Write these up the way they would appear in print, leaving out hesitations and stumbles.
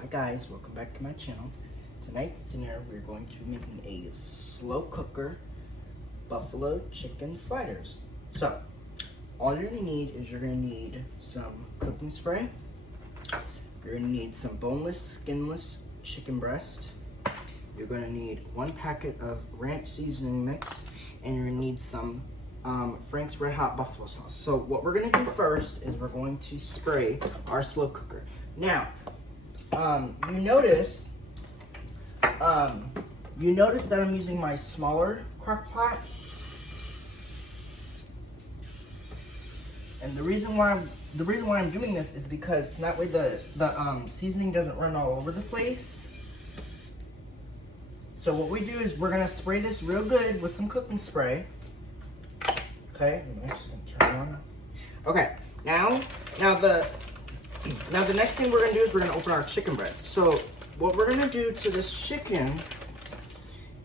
Hi guys, welcome back to my channel. Tonight's dinner we're going to be making a slow cooker buffalo chicken sliders. So, all you're going to need is you're going to need some cooking spray. You're going to need some boneless, skinless chicken breast. You're going to need 1 packet of ranch seasoning mix, and you're going to need some Frank's Red Hot Buffalo Sauce. So what we're going to do first is we're going to spray our slow cooker. Now, you notice that I'm using my smaller crock pot, and the reason why I'm doing this is because that way the seasoning doesn't run all over the place. So what we do is we're gonna spray this real good with some cooking spray. Okay, I'm actually gonna turn it on. Okay, now the next thing we're gonna do is we're gonna open our chicken breast. So what we're gonna do to this chicken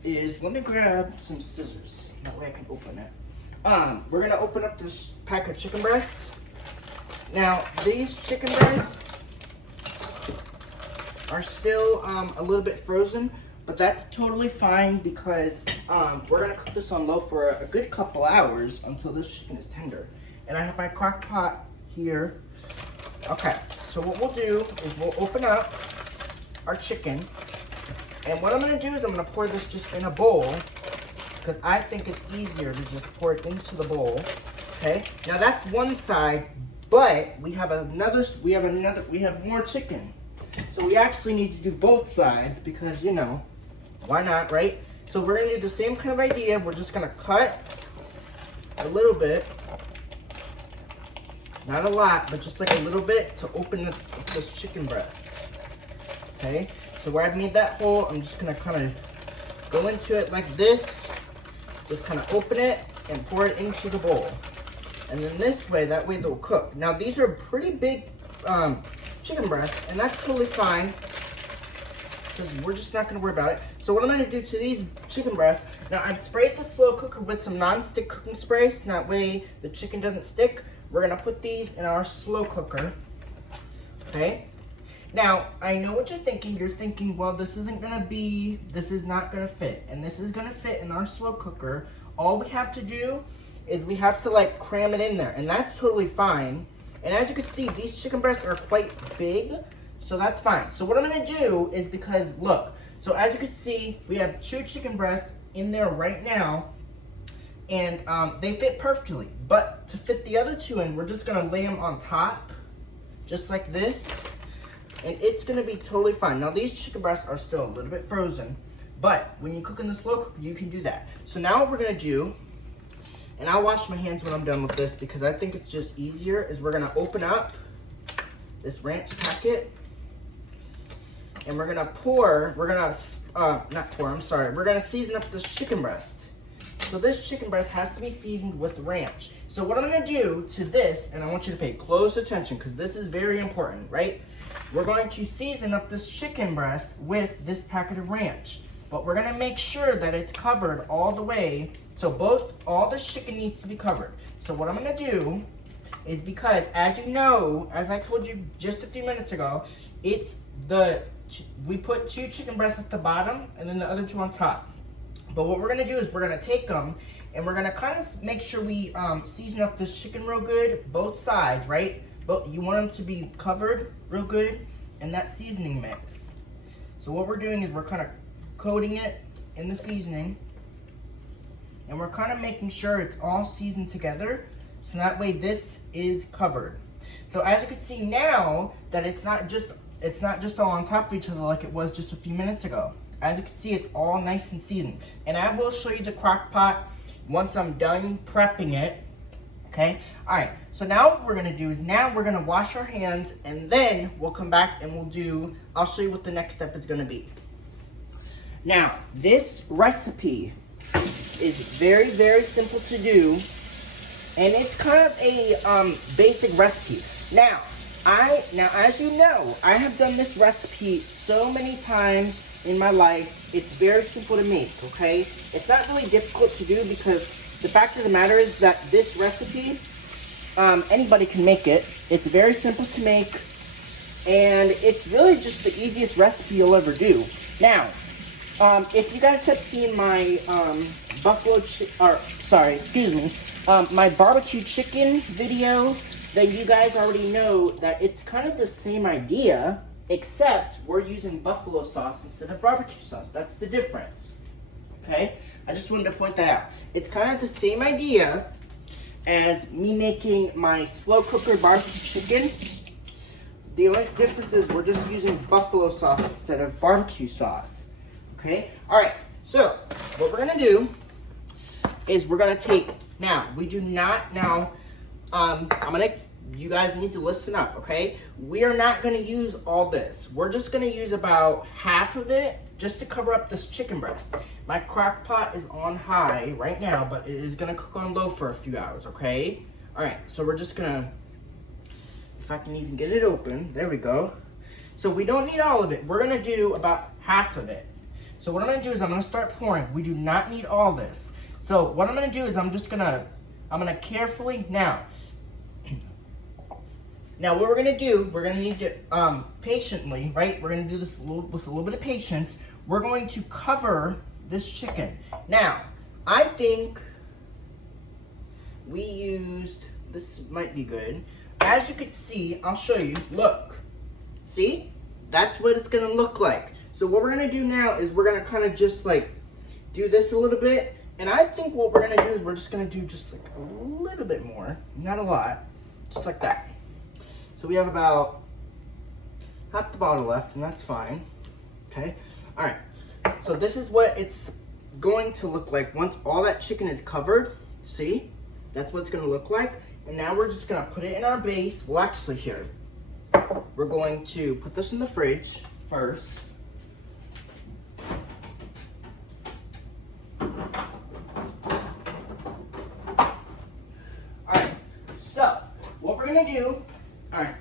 is, let me grab some scissors. That way I can open it. We're gonna open up this pack of chicken breasts. Now these chicken breasts are still a little bit frozen, but that's totally fine because we're gonna cook this on low for a good couple hours until this chicken is tender. And I have my crock pot here. Okay, so what we'll do is we'll open up our chicken, and what I'm gonna do is I'm gonna pour this just in a bowl because I think it's easier to just pour it into the bowl. Okay, now that's one side, but we have more chicken. So we actually need to do both sides because, you know, why not, right? So we're gonna do the same kind of idea. We're just gonna cut a little bit. Not a lot, but just like a little bit to open this chicken breast. Okay, so where I've made that hole, I'm just gonna kind of go into it like this. Just kind of open it and pour it into the bowl. And then this way, that way they'll cook. Now these are pretty big chicken breasts, and that's totally fine because we're just not gonna worry about it. So what I'm gonna do to these chicken breasts, now I've sprayed the slow cooker with some non-stick cooking spray, so that way the chicken doesn't stick. We're gonna put these in our slow cooker, okay? Now, I know what you're thinking. You're thinking, well, this is not gonna fit, and this is gonna fit in our slow cooker. All we have to do is we have to like cram it in there, and that's totally fine. And as you can see, these chicken breasts are quite big, so that's fine. So what I'm gonna do is, because look, so as you can see, we have 2 chicken breasts in there right now, and they fit perfectly. But to fit the other 2 in, we're just gonna lay them on top, just like this, and it's gonna be totally fine. Now these chicken breasts are still a little bit frozen, but when you cook in the slow cooker, you can do that. So now what we're gonna do, and I'll wash my hands when I'm done with this because I think it's just easier, is we're gonna open up this ranch packet, and we're gonna season up this chicken breast. So this chicken breast has to be seasoned with ranch. So what I'm gonna do to this, and I want you to pay close attention because this is very important, right? We're going to season up this chicken breast with this packet of ranch. But we're gonna make sure that it's covered all the way. So all the chicken needs to be covered. So what I'm gonna do is, because as you know, as I told you just a few minutes ago, we put 2 chicken breasts at the bottom and then the other 2 on top. But what we're gonna do is we're gonna take them and we're gonna kind of make sure we season up this chicken real good, both sides, right? But you want them to be covered real good in that seasoning mix. So what we're doing is we're kind of coating it in the seasoning, and we're kind of making sure it's all seasoned together, so that way this is covered. So as you can see now that it's not just all on top of each other like it was just a few minutes ago. As you can see, it's all nice and seasoned. And I will show you the crock pot once I'm done prepping it. Okay? Alright, so now what we're going to do is now we're going to wash our hands, and then we'll come back and I'll show you what the next step is going to be. Now, this recipe is very, very simple to do, and it's kind of a basic recipe. Now, as you know, I have done this recipe so many times in my life. It's very simple to make, okay? It's not really difficult to do because the fact of the matter is that this recipe, anybody can make it. It's very simple to make. And it's really just the easiest recipe you'll ever do. Now, if you guys have seen my my barbecue chicken video, then you guys already know that it's kind of the same idea, except we're using buffalo sauce instead of barbecue sauce. That's the difference. Okay? I just wanted to point that out. It's kind of the same idea as me making my slow cooker barbecue chicken. The only difference is we're just using buffalo sauce instead of barbecue sauce. Okay? Alright, so what we're gonna do is we're gonna take, now, we do not, you guys need to listen up, okay? We are not gonna use all this. We're just gonna use about half of it just to cover up this chicken breast. My crock pot is on high right now, but it is gonna cook on low for a few hours, okay? Alright, so we're just gonna, if I can even get it open, there we go. So we don't need all of it. We're gonna do about half of it. So what I'm gonna do is I'm gonna start pouring. We do not need all this. So what I'm gonna do is I'm gonna carefully, now what we're gonna do, we're gonna need to, patiently, right? We're gonna do this with a little bit of patience. We're going to cover this chicken. Now, I think we used, this might be good. As you can see, I'll show you, look. See? That's what it's gonna look like. So what we're gonna do now is we're gonna kind of just like, do this a little bit. And I think what we're gonna do is we're just gonna do just like a little bit more, not a lot, just like that. So we have about half the bottle left, and that's fine, okay? All right, so this is what it's going to look like once all that chicken is covered. See? That's what it's gonna look like. And now we're just gonna put it in our base. Well, actually here, we're going to put this in the fridge first. So, what we're gonna do, alright,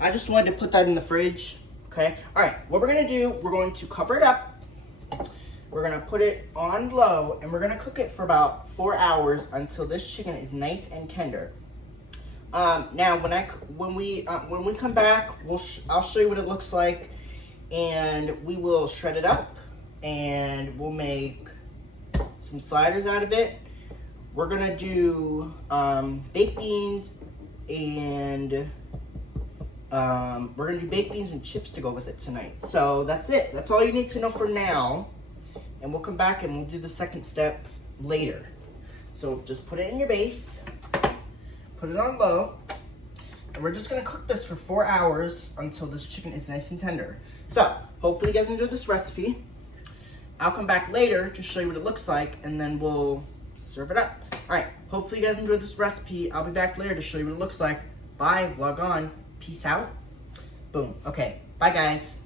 I just wanted to put that in the fridge, okay? Alright, what we're gonna do, we're going to cover it up. We're gonna put it on low, and we're gonna cook it for about 4 hours until this chicken is nice and tender. Now, when we come back, I'll show you what it looks like, and we will shred it up, and we'll make some sliders out of it. We're gonna do baked beans and chips to go with it tonight. So that's it. That's all you need to know for now. And we'll come back and we'll do the second step later. So just put it in your base, put it on low, and we're just gonna cook this for 4 hours until this chicken is nice and tender. So hopefully you guys enjoyed this recipe. I'll come back later to show you what it looks like, and then we'll serve it up. Alright, hopefully you guys enjoyed this recipe. I'll be back later to show you what it looks like. Bye, vlog on. Peace out. Boom. Okay, bye guys.